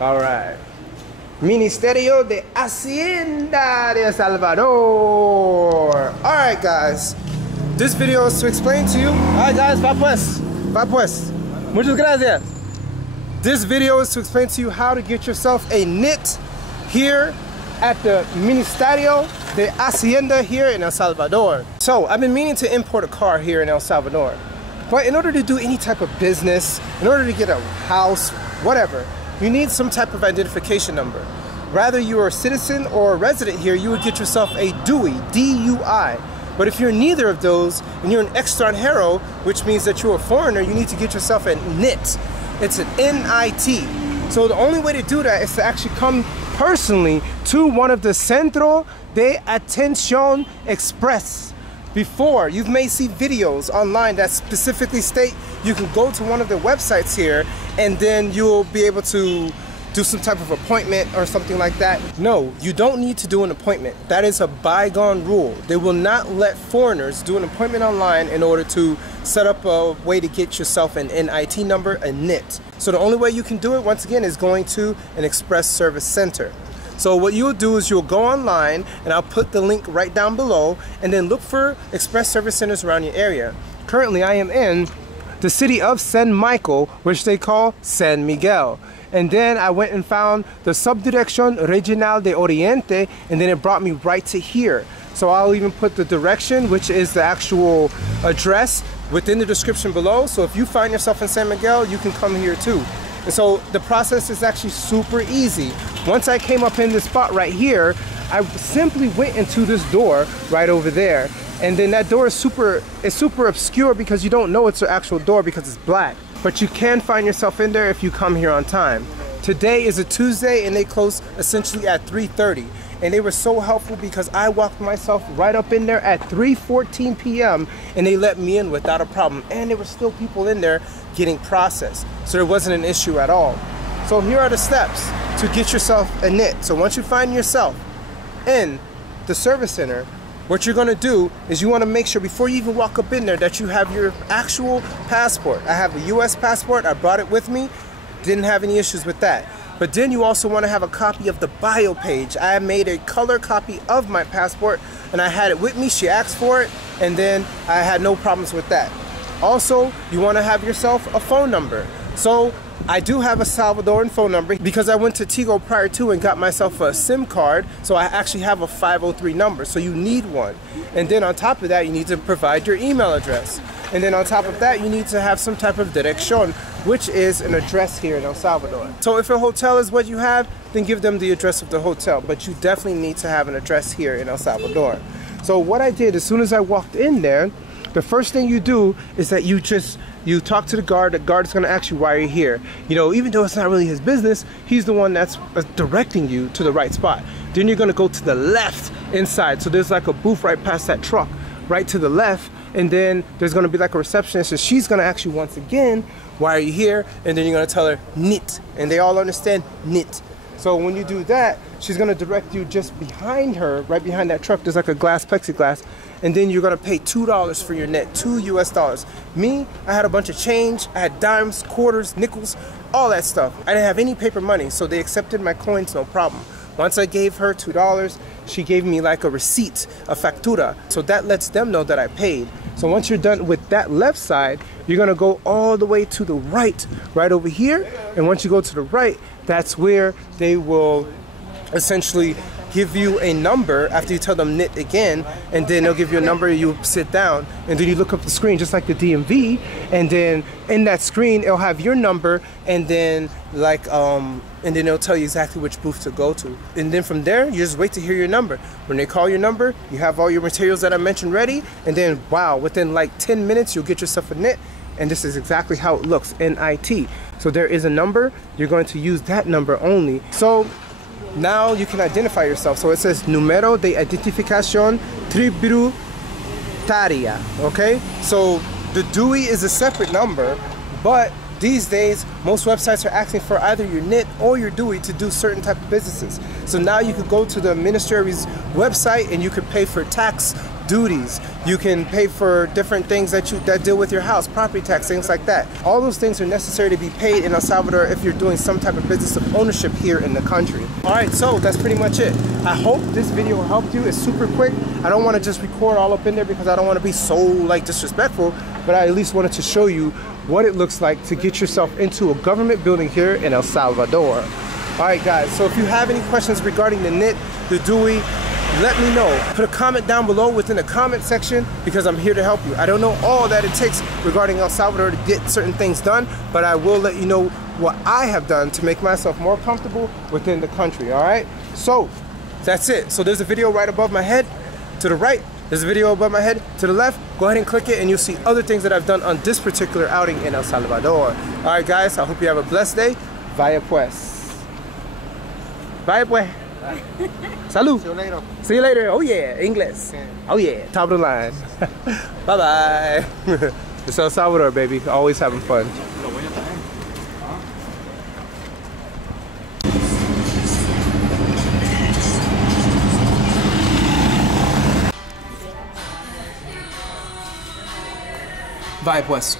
All right. Ministerio de Hacienda de Salvador. All right, guys. This video is to explain to you. All right, guys. Va pues. Va pues. Muchas gracias. This video is to explain to you how to get yourself a NIT here at the Ministerio de Hacienda here in El Salvador. So I've been meaning to import a car here in El Salvador. But in order to do any type of business, in order to get a house, whatever, you need some type of identification number. Rather you are a citizen or a resident here, you would get yourself a DUI, D-U-I. But if you're neither of those and you're an extranjero, which means that you're a foreigner, you need to get yourself a NIT. It's an NIT. So the only way to do that is to actually come personally to one of the Centro de Atención Express. Before, you may see videos online that specifically state you can go to one of the websites here and then you'll be able to do some type of appointment or something like that. No, you don't need to do an appointment. That is a bygone rule. They will not let foreigners do an appointment online in order to set up a way to get yourself an NIT number, a NIT. So the only way you can do it, once again, is going to an express service center. So what you'll do is you'll go online, and I'll put the link right down below, and then look for express service centers around your area. Currently, I am in the city of San Michael, which they call San Miguel. And then I went and found the Subdirección Regional de Oriente, and then it brought me right to here. So I'll even put the direction, which is the actual address, within the description below. So if you find yourself in San Miguel, you can come here too. And so the process is actually super easy. Once I came up in this spot right here, I simply went into this door right over there. And then that door is super obscure because you don't know it's an actual door because it's black. But you can find yourself in there if you come here on time. Today is a Tuesday and they close essentially at 3:30. And they were so helpful because I walked myself right up in there at 3:14 p.m. and they let me in without a problem. And there were still people in there getting processed. So there wasn't an issue at all. So here are the steps to get yourself a NIT. So once you find yourself in the service center, what you're gonna do is you wanna make sure before you even walk up in there that you have your actual passport. I have a US passport, I brought it with me, didn't have any issues with that. But then you also wanna have a copy of the bio page. I made a color copy of my passport and I had it with me, she asked for it, and then I had no problems with that. Also, you wanna have yourself a phone number. So I do have a Salvadoran phone number because I went to Tigo prior to and got myself a SIM card, so I actually have a 503 number, so you need one. And then on top of that, you need to provide your email address. And then on top of that, you need to have some type of dirección, which is an address here in El Salvador. So if a hotel is what you have, then give them the address of the hotel, but you definitely need to have an address here in El Salvador. So what I did, as soon as I walked in there, the first thing you do is that you talk to the guard is gonna ask you why you're here. You know, even though it's not really his business, he's the one that's directing you to the right spot. Then you're gonna go to the left inside. So there's like a booth right past that truck, right to the left, and then there's gonna be like a receptionist, and she's gonna ask you once again, why are you here? And then you're gonna tell her NIT, and they all understand NIT. So when you do that, she's gonna direct you just behind her, right behind that truck, there's like a plexiglass, and then you're gonna pay $2 for your NIT, $2 US. Me, I had a bunch of change, I had dimes, quarters, nickels, all that stuff. I didn't have any paper money, so they accepted my coins, no problem. Once I gave her $2, she gave me like a receipt, a factura, so that lets them know that I paid. So once you're done with that left side, you're gonna go all the way to the right, right over here, and once you go to the right, that's where they will essentially give you a number after you tell them NIT again, and then they'll give you a number, you sit down, and then you look up the screen just like the DMV, and then in that screen it'll have your number, and then and then it'll tell you exactly which booth to go to. And then from there, you just wait to hear your number. When they call your number, you have all your materials that I mentioned ready, and then wow, within like 10 minutes you'll get yourself a NIT, and this is exactly how it looks, NIT. So there is a number, you're going to use that number only. So now you can identify yourself. So it says Número de Identificación Tributaria, okay? So the DUI is a separate number, but these days, most websites are asking for either your NIT or your DUI to do certain type of businesses. So now you could go to the ministry's website and you could pay for tax duties. You can pay for different things that deal with your house, property tax, things like that. All those things are necessary to be paid in El Salvador if you're doing some type of business of ownership here in the country. All right, so that's pretty much it. I hope this video helped you. It's super quick. I don't want to just record all up in there because I don't want to be so like disrespectful, but I at least wanted to show you what it looks like to get yourself into a government building here in El Salvador. All right, guys, so if you have any questions regarding the NIT, the DUI, let me know. Put a comment down below within the comment section because I'm here to help you. I don't know all that it takes regarding El Salvador to get certain things done, but I will let you know what I have done to make myself more comfortable within the country, all right? So that's it. So there's a video right above my head to the right. There's a video above my head to the left. Go ahead and click it and you'll see other things that I've done on this particular outing in El Salvador. All right, guys, I hope you have a blessed day. Vaya pues. Vaya pues. Salud. See you later. See you later. Oh yeah, English. Okay. Oh yeah, top of the line. Bye-bye. It's El Salvador, baby. Always having fun. Vaya pues.